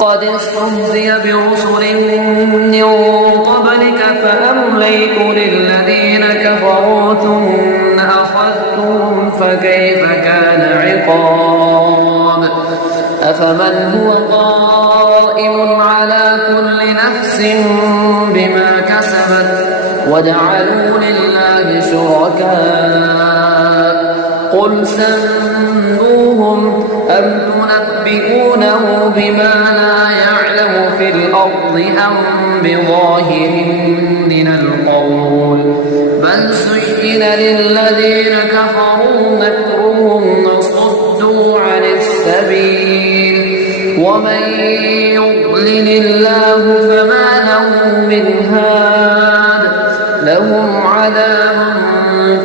قد استهزئ برسل من قبلك فأمليت للذين كفروا ثم أخذتهم فكيف كان عقاب أفمن هو قائم على كل نفس بما كسبت وجعلوا لله شركاء قل سموهم أم تنبئونه بما لا يعلم في الأرض أم بظاهر من القول بل زين للذين كفروا مكرهم وصدوا عن السبيل ومن يضلل الله فما له من هاد لهم عذاب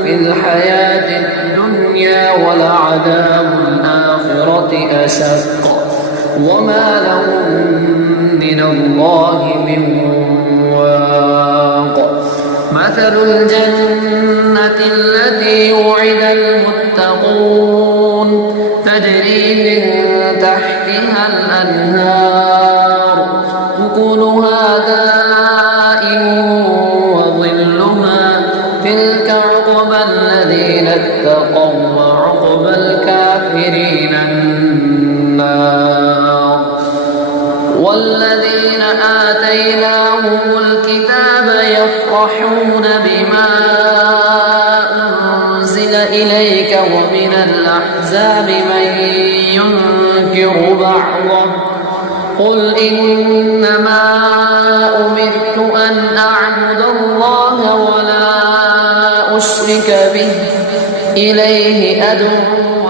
في الحياة الدنيا ولعذاب الآخرة أشق وما لهم من الله من واق مثل الجنة التي وعد المتقون تجري من تحتها الأنهار أكلها دائم وظلها تلك عقبى الذين اتقوا وعقبى الكافرين النار والذين آتيناهم الكتاب يفرحون بما أنزل إليك ومن الأحزاب من ينكر بعضه قل إنما أمرت أن أعبد الله ولا أشرك به إليه أدعو